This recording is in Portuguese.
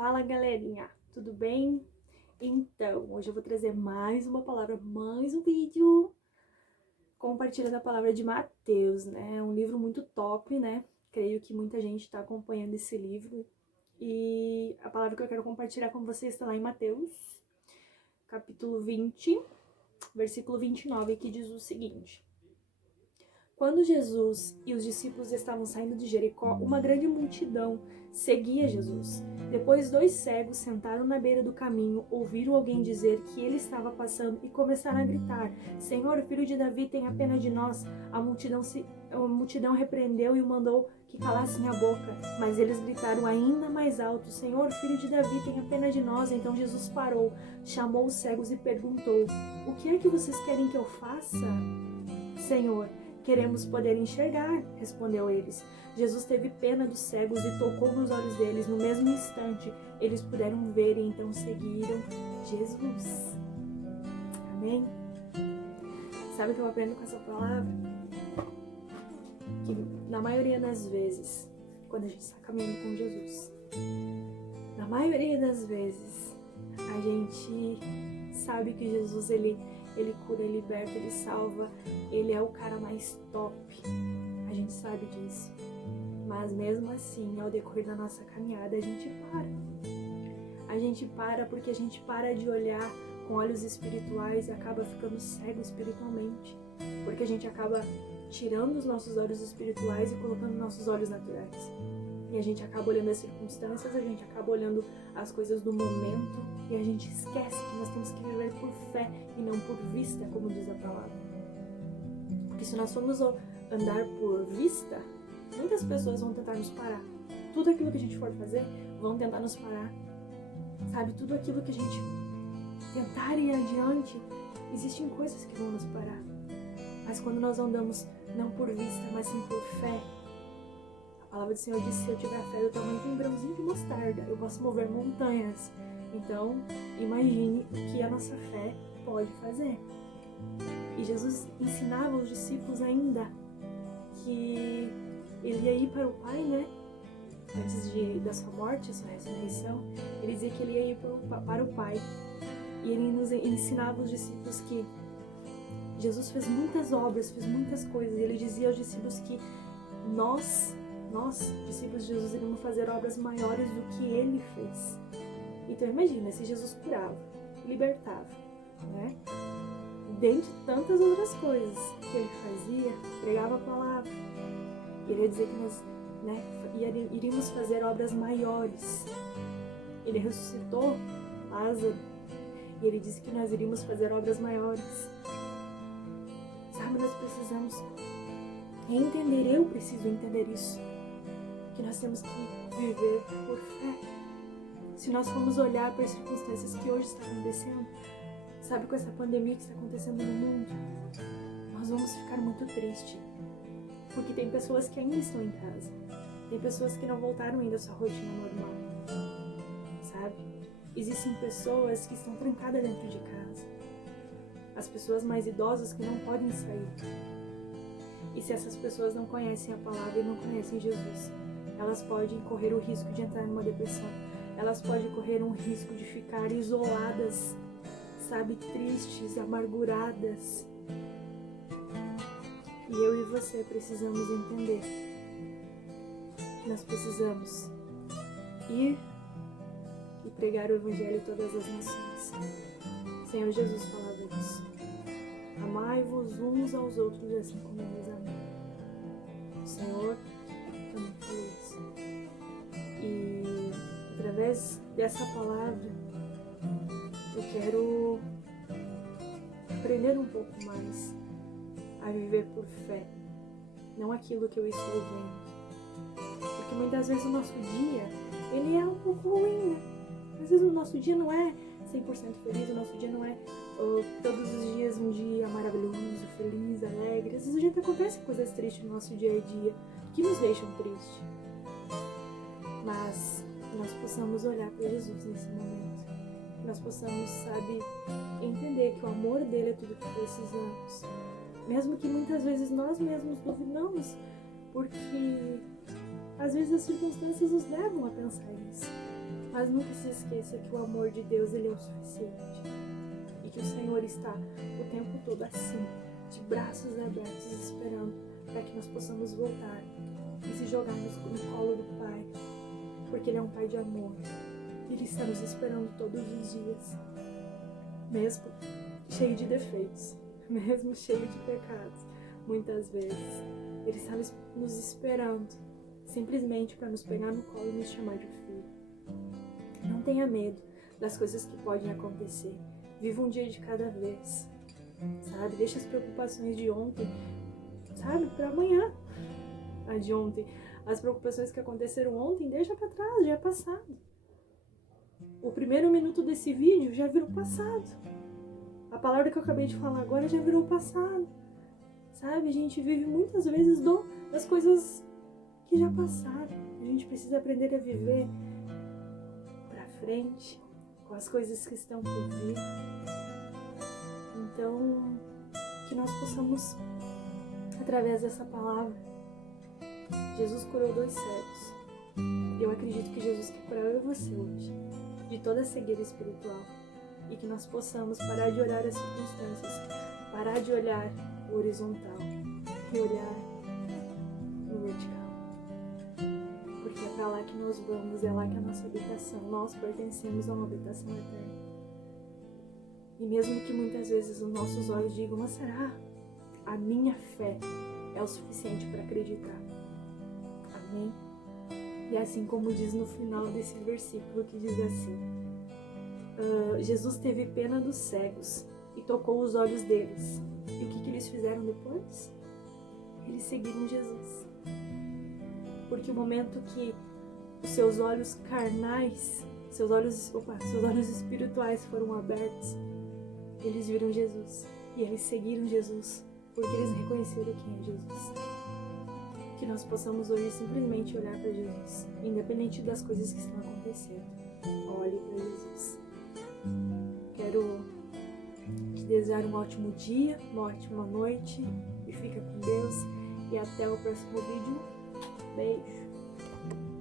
Fala galerinha, tudo bem? Então, hoje eu vou trazer mais uma palavra, mais um vídeo compartilhando a palavra de Mateus, né? É um livro muito top, né? Creio que muita gente está acompanhando esse livro. E a palavra que eu quero compartilhar com vocês está lá em Mateus, capítulo 20, versículo 29, que diz o seguinte: Quando Jesus e os discípulos estavam saindo de Jericó, uma grande multidão seguia Jesus. Depois, 2 cegos sentaram na beira do caminho, ouviram alguém dizer que ele estava passando e começaram a gritar: Senhor, filho de Davi, tenha pena de nós. A multidão repreendeu e o mandou que calassem a boca, mas eles gritaram ainda mais alto: Senhor, filho de Davi, tenha pena de nós. Então Jesus parou, chamou os cegos e perguntou: O que é que vocês querem que eu faça? Senhor, queremos poder enxergar, respondeu eles. Jesus teve pena dos cegos e tocou nos olhos deles. No mesmo instante, eles puderam ver e então seguiram Jesus. Amém? Sabe o que eu aprendo com essa palavra? Que na maioria das vezes, quando a gente está caminhando com Jesus, na maioria das vezes, a gente sabe que Jesus, ele cura, ele liberta, ele salva, ele é o cara mais top. A gente sabe disso. Mas mesmo assim, ao decorrer da nossa caminhada, a gente para. A gente para porque a gente para de olhar com olhos espirituais e acaba ficando cego espiritualmente. Porque a gente acaba tirando os nossos olhos espirituais e colocando nossos olhos naturais. E a gente acaba olhando as circunstâncias, a gente acaba olhando as coisas do momento e a gente esquece que nós temos que viver por fé e não por vista, como diz a palavra. Porque se nós formos andar por vista, muitas pessoas vão tentar nos parar. Tudo aquilo que a gente for fazer, vão tentar nos parar. Sabe, tudo aquilo que a gente tentar ir adiante, existem coisas que vão nos parar. Mas quando nós andamos não por vista, mas sim por fé, a palavra do Senhor diz: se eu tiver fé do tamanho de um grãozinho de mostarda, eu posso mover montanhas. Então, imagine o que a nossa fé pode fazer. E Jesus ensinava os discípulos ainda que ele ia ir para o Pai, né? Antes da sua morte, a sua ressurreição, ele dizia que ele ia ir para o Pai. E ele nos ensinava os discípulos que Jesus fez muitas obras, fez muitas coisas. E ele dizia aos discípulos que nós, discípulos de Jesus, iríamos fazer obras maiores do que ele fez. Então imagina, se Jesus curava, libertava, né? Dentre tantas outras coisas que ele fazia, pregava a palavra. Ele ia dizer que nós, iríamos fazer obras maiores. Ele ressuscitou Lázaro e ele disse que nós iríamos fazer obras maiores. Sabe, nós precisamos entender, eu preciso entender isso, que nós temos que viver por fé. Se nós formos olhar para as circunstâncias que hoje estão acontecendo, sabe, com essa pandemia que está acontecendo no mundo, nós vamos ficar muito tristes, porque tem pessoas que ainda estão em casa, tem pessoas que não voltaram ainda à sua rotina normal, sabe? Existem pessoas que estão trancadas dentro de casa, as pessoas mais idosas que não podem sair. E se essas pessoas não conhecem a palavra e não conhecem Jesus, elas podem correr o risco de entrar numa depressão. Elas podem correr um risco de ficar isoladas, sabe, tristes, amarguradas. E eu e você precisamos entender que nós precisamos ir e pregar o Evangelho a todas as nações. O Senhor Jesus falava isso. Amai-vos uns aos outros assim como eu vos amei. O Senhor também falou isso. E através dessa palavra, eu quero aprender um pouco mais a viver por fé, não aquilo que eu estou vendo. Porque muitas vezes o nosso dia, ele é um pouco ruim, né? Às vezes o nosso dia não é 100% feliz, o nosso dia não é todos os dias um dia maravilhoso, feliz, alegre. Às vezes a gente acontece coisas tristes no nosso dia a dia que nos deixam tristes. Mas nós possamos olhar para Jesus nesse momento. Nós possamos, sabe, entender que o amor dele é tudo que precisamos. Mesmo que muitas vezes nós mesmos duvidamos, porque às vezes as circunstâncias nos levam a pensar nisso. Mas nunca se esqueça que o amor de Deus, ele é o suficiente. E que o Senhor está o tempo todo assim, de braços abertos, esperando para que nós possamos voltar e se jogarmos no colo do Pai. Porque Ele é um Pai de amor. Ele está nos esperando todos os dias. Mesmo cheio de defeitos, mesmo cheio de pecados, muitas vezes. Ele está nos esperando, simplesmente para nos pegar no colo e nos chamar de filho. Não tenha medo das coisas que podem acontecer. Viva um dia de cada vez, sabe? Deixa as preocupações de ontem, sabe, para amanhã. A de ontem, as preocupações que aconteceram ontem, deixa para trás, já é passado. O primeiro minuto desse vídeo já virou passado. A palavra que eu acabei de falar agora já virou passado. Sabe? A gente vive muitas vezes das coisas que já passaram. A gente precisa aprender a viver pra frente, com as coisas que estão por vir. Então, que nós possamos, através dessa palavra, Jesus curou 2 cegos. Eu acredito que Jesus quer curar eu e você hoje, de toda a cegueira espiritual. E que nós possamos parar de olhar as circunstâncias, parar de olhar o horizontal e olhar no vertical. Porque é para lá que nós vamos, é lá que é a nossa habitação. Nós pertencemos a uma habitação eterna. E mesmo que muitas vezes os nossos olhos digam, mas será? A minha fé é o suficiente para acreditar. Amém? E assim como diz no final desse versículo, que diz assim, Jesus teve pena dos cegos e tocou os olhos deles. E o que eles fizeram depois? Eles seguiram Jesus. Porque o momento que os seus olhos carnais, seus olhos espirituais foram abertos, eles viram Jesus. E eles seguiram Jesus, porque eles reconheceram quem é Jesus. Que nós possamos hoje simplesmente olhar para Jesus, independente das coisas que estão acontecendo. Olhe para Jesus. Quero te desejar um ótimo dia, uma ótima noite, e fica com Deus, e até o próximo vídeo. Beijo!